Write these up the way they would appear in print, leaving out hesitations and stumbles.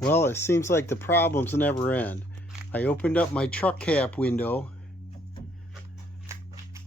Well, it seems like the problems never end. I opened up my truck cap window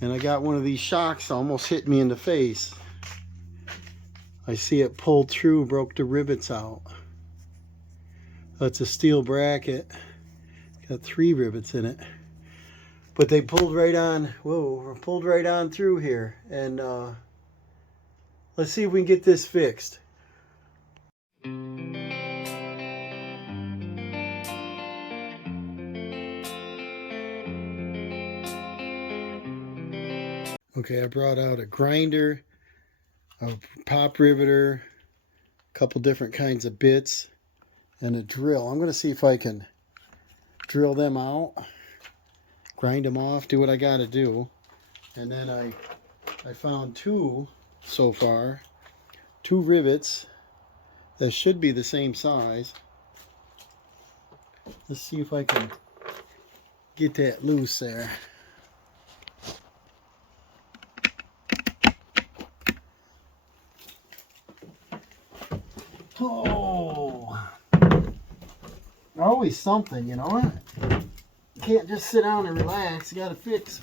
and I got one of these shocks almost hit me in the face. I see it pulled through, broke the rivets out. That's a steel bracket. Got 3 rivets in it. But they pulled right on, whoa, pulled right on through here. And let's see if we can get this fixed. Okay, I brought out a grinder, a pop riveter, a couple different kinds of bits, and a drill. I'm going to see if I can drill them out, grind them off, do what I got to do. And then I found 2 so far, 2 rivets that should be the same size. Let's see if I can get that loose there. Oh, always something, you know. Can't just sit down and relax. You gotta fix.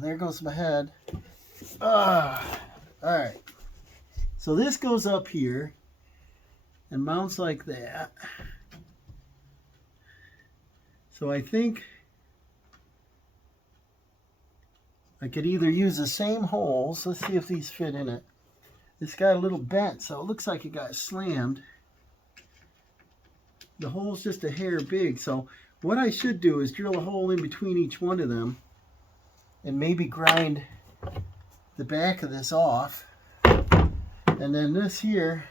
There goes my head. All right. So this goes up here and mounts like that. So I think I could either use the same holes. Let's see if these fit in it. This got a little bent, so it looks like it got slammed. The hole's just a hair big, so what I should do is drill a hole in between each one of them and maybe grind the back of this off. And then this here,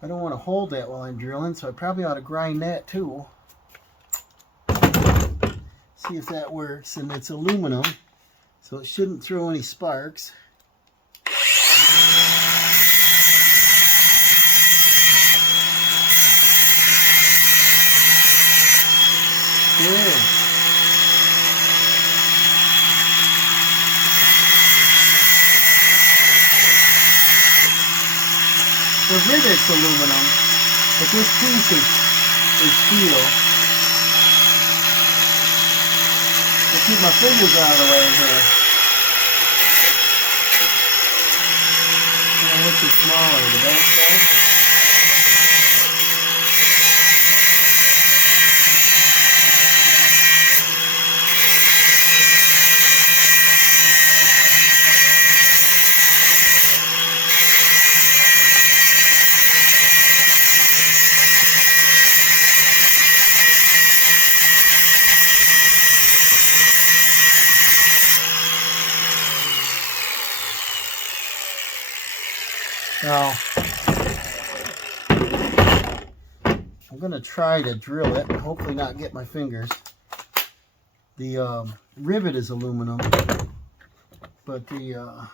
I don't want to hold that while I'm drilling, so I probably ought to grind that too. See if that works. And it's aluminum, so it shouldn't throw any sparks. Yeah. The rivet's aluminum, but this piece is steel. I'll keep my fingers out of the way here. Which is smaller, the back side? Now, I'm going to try to drill it and hopefully not get my fingers. The rivet is aluminum, but the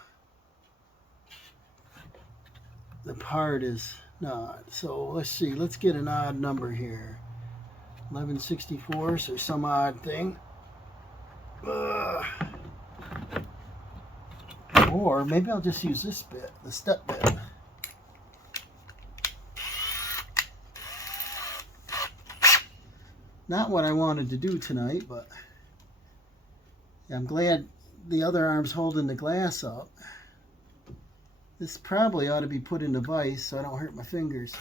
part is not. So let's see, let's get an odd number here. 11/64 or some odd thing. Or maybe I'll just use this bit, the step bit. Not what I wanted to do tonight, but I'm glad the other arm's holding the glass up. This probably ought to be put in the vise so I don't hurt my fingers.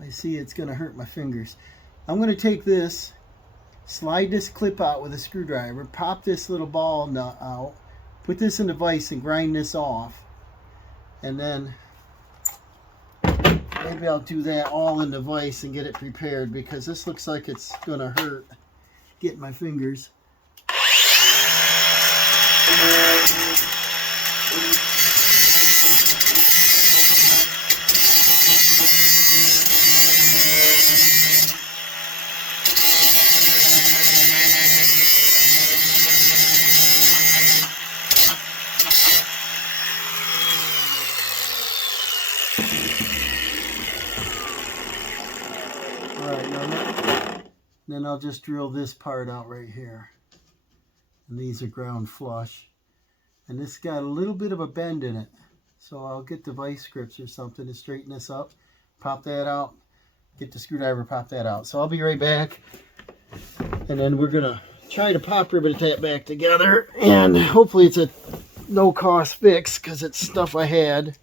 I see it's going to hurt my fingers. I'm going to take this, slide this clip out with a screwdriver, pop this little ball nut out, put this in the vise and grind this off, and then maybe I'll do that all in the vise and get it prepared, because this looks like it's going to hurt getting my fingers. Then I'll just drill this part out right here. And these are ground flush. And this got a little bit of a bend in it. So I'll get the vice grips or something to straighten this up. Pop that out. Get the screwdriver, pop that out. So I'll be right back. And then we're going to try to pop rivet that back together. And hopefully it's a no-cost fix because it's stuff I had.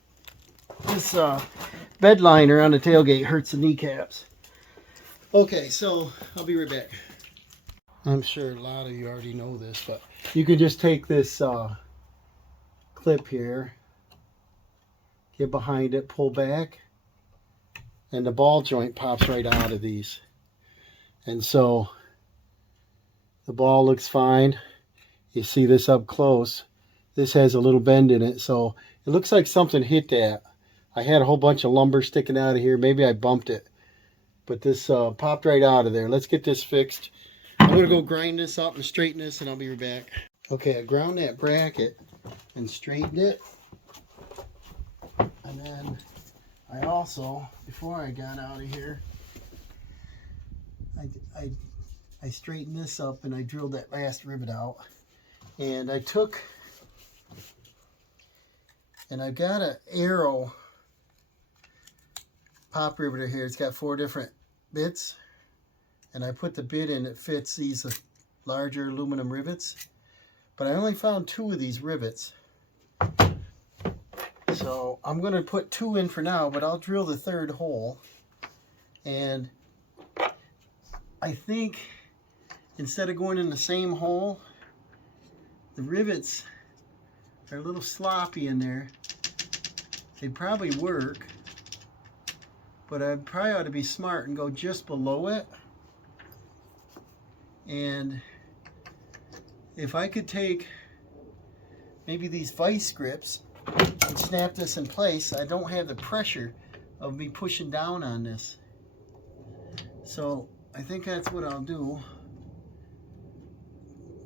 This bed liner on the tailgate hurts the kneecaps. Okay, so I'll be right back. I'm sure a lot of you already know this, but you can just take this clip here, get behind it, pull back, and the ball joint pops right out of these. And so the ball looks fine. You see this up close. This has a little bend in it, so it looks like something hit that. I had a whole bunch of lumber sticking out of here. Maybe I bumped it, but this popped right out of there. Let's get this fixed. I'm going to go grind this up and straighten this, and I'll be right back. Okay, I ground that bracket and straightened it. And then I also, before I got out of here, I straightened this up and I drilled that last rivet out. And I took, and I've got an arrow pop riveter here. It's got 4 different bits. And I put the bit in that fits these larger aluminum rivets. But I only found 2 of these rivets. So I'm going to put 2 in for now, but I'll drill the 3rd hole. And I think instead of going in the same hole, the rivets are a little sloppy in there. They probably work, but I probably ought to be smart and go just below it. And if I could take maybe these vice grips and snap this in place, I don't have the pressure of me pushing down on this. So I think that's what I'll do.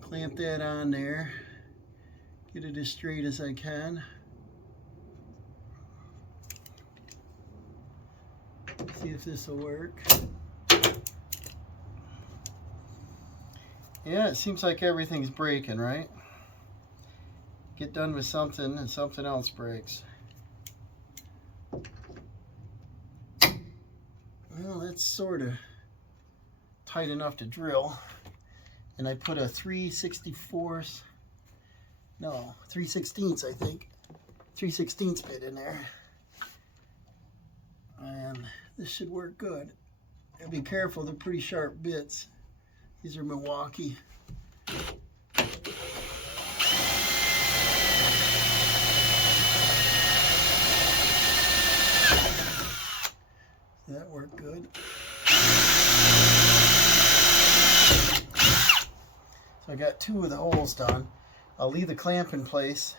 Clamp that on there. Get it as straight as I can. See if this will work. Yeah, it seems like everything's breaking, right? Get done with something and something else breaks. Well, that's sort of tight enough to drill. And I put a 3/64, no, 3/16, I think. 3/16 bit in there. And this should work good. And be careful, they're pretty sharp bits. These are Milwaukee. That worked good. So I got 2 of the holes done. I'll leave the clamp in place.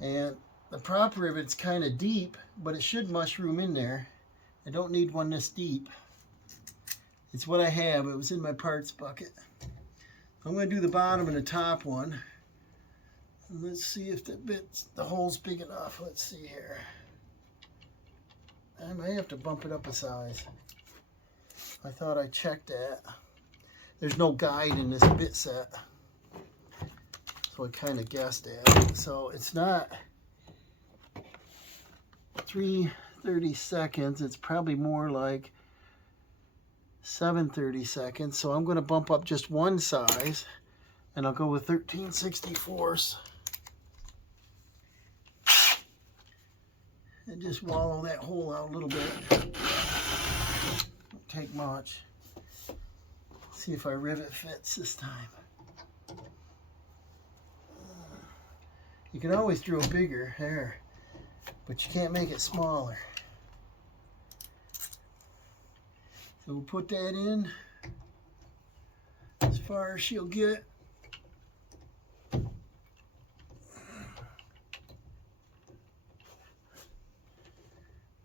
And the prop rivet's kind of deep, but it should mushroom in there. I don't need one this deep. It's what I have. It was in my parts bucket. I'm going to do the bottom and the top one. And let's see if the hole's big enough. Let's see here. I may have to bump it up a size. I thought I checked that. There's no guide in this bit set. So I kind of guessed at. So it's not 3/32. It's probably more like 7/32. So I'm going to bump up just one size, and I'll go with 13/64. And just wallow that hole out a little bit. Won't take much. See if our rivet fits this time. You can always drill bigger there, but you can't make it smaller. So we'll put that in as far as she'll get.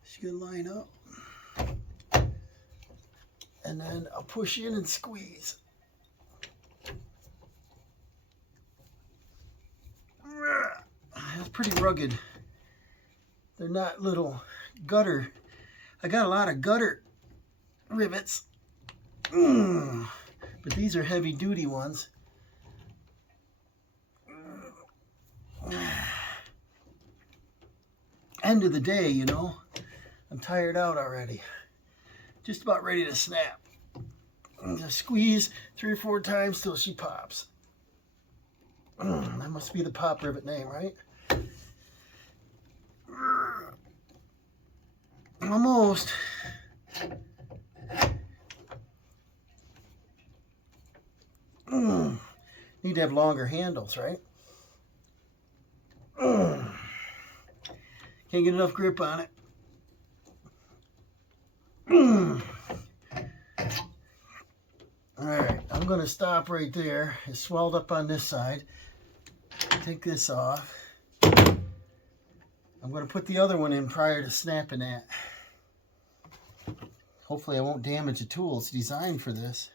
She's gonna line up. And then I'll push in and squeeze. That's pretty rugged. They're not little gutter. I got a lot of gutter rivets. But these are heavy duty ones. end of the day, you know. I'm tired out already. Just about ready to snap. Just squeeze 3 or 4 times till she pops. That must be the pop rivet name, right? Almost. Need to have longer handles, right? Can't get enough grip on it. Alright, I'm going to stop right there. It's swelled up on this side. Take this off. I'm going to put the other one in prior to snapping that. Hopefully I won't damage the tool. It's designed for this.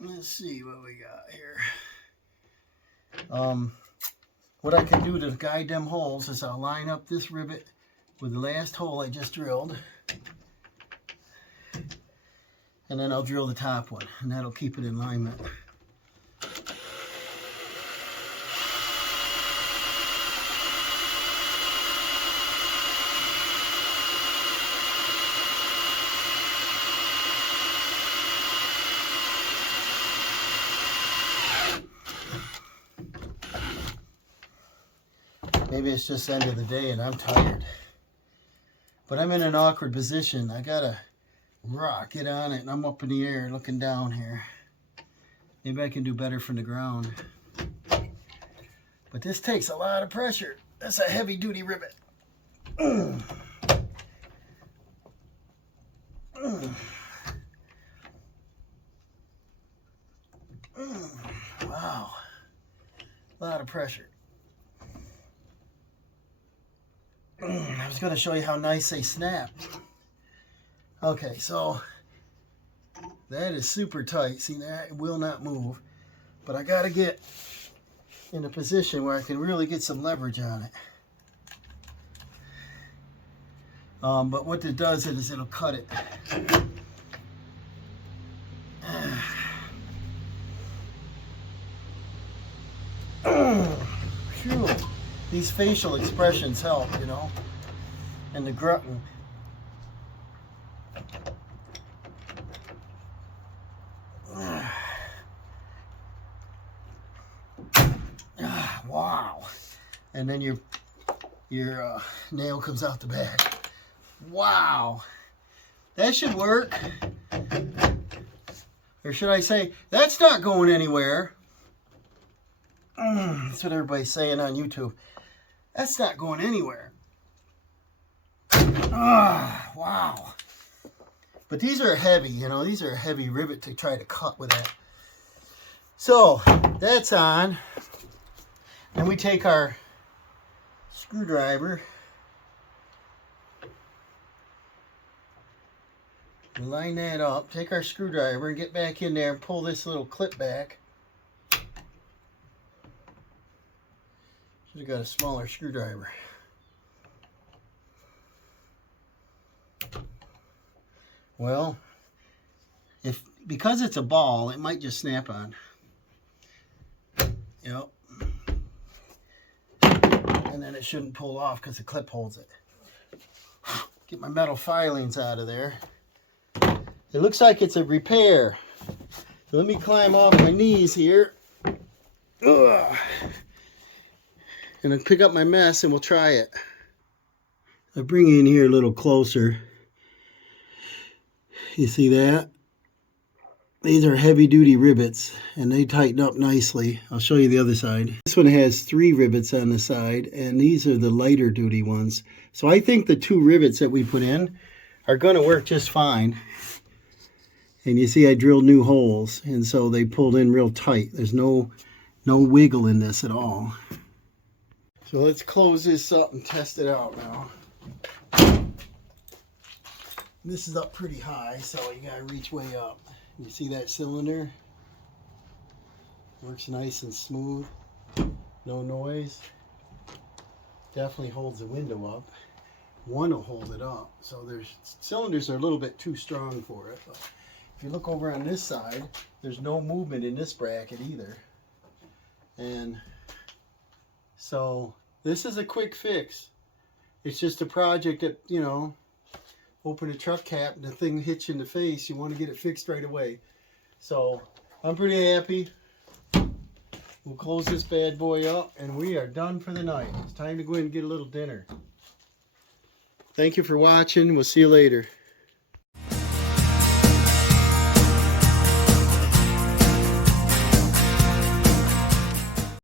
Let's see what we got here. What I can do to guide them holes is I'll line up this rivet with the last hole I just drilled. And then I'll drill the top one, and that'll keep it in alignment. Maybe it's just the end of the day and I'm tired. But I'm in an awkward position. I gotta get on it, and I'm up in the air looking down here. Maybe I can do better from the ground. But this takes a lot of pressure. That's a heavy duty rivet. Wow. A lot of pressure. I was going to show you how nice they snap. Okay, so that is super tight. See, that will not move. But I got to get in a position where I can really get some leverage on it. But what it does is it'll cut it. Phew. These facial expressions help, you know, and the grunting. Wow. And then your nail comes out the back. Wow. That should work. Or should I say, that's not going anywhere. That's what everybody's saying on YouTube. That's not going anywhere. Wow. But these are heavy, you know. These are a heavy rivet to try to cut with that. So, that's on. Then we take our screwdriver. We line that up. Take our screwdriver and get back in there and pull this little clip back. Should have got a smaller screwdriver. Well, because it's a ball, it might just snap on. Yep. And then it shouldn't pull off because the clip holds it. Get my metal filings out of there. It looks like it's a repair. So let me climb off my knees here. Ugh. And I'll pick up my mess and we'll try it. I bring it in here a little closer. You see that? These are heavy duty rivets and they tighten up nicely. I'll show you the other side. This one has 3 rivets on the side and these are the lighter duty ones. So I think the 2 rivets that we put in are going to work just fine. And you see I drilled new holes and so they pulled in real tight. There's no wiggle in this at all. So let's close this up and test it out now. This is up pretty high, so you gotta reach way up. You see that cylinder? Works nice and smooth. No noise. Definitely holds the window up. One will hold it up. So cylinders are a little bit too strong for it. But if you look over on this side, there's no movement in this bracket either. And so this is a quick fix. It's just a project that, you know, open a truck cap and the thing hits you in the face. You want to get it fixed right away. So I'm pretty happy. We'll close this bad boy up and we are done for the night. It's time to go in and get a little dinner. Thank you for watching. We'll see you later.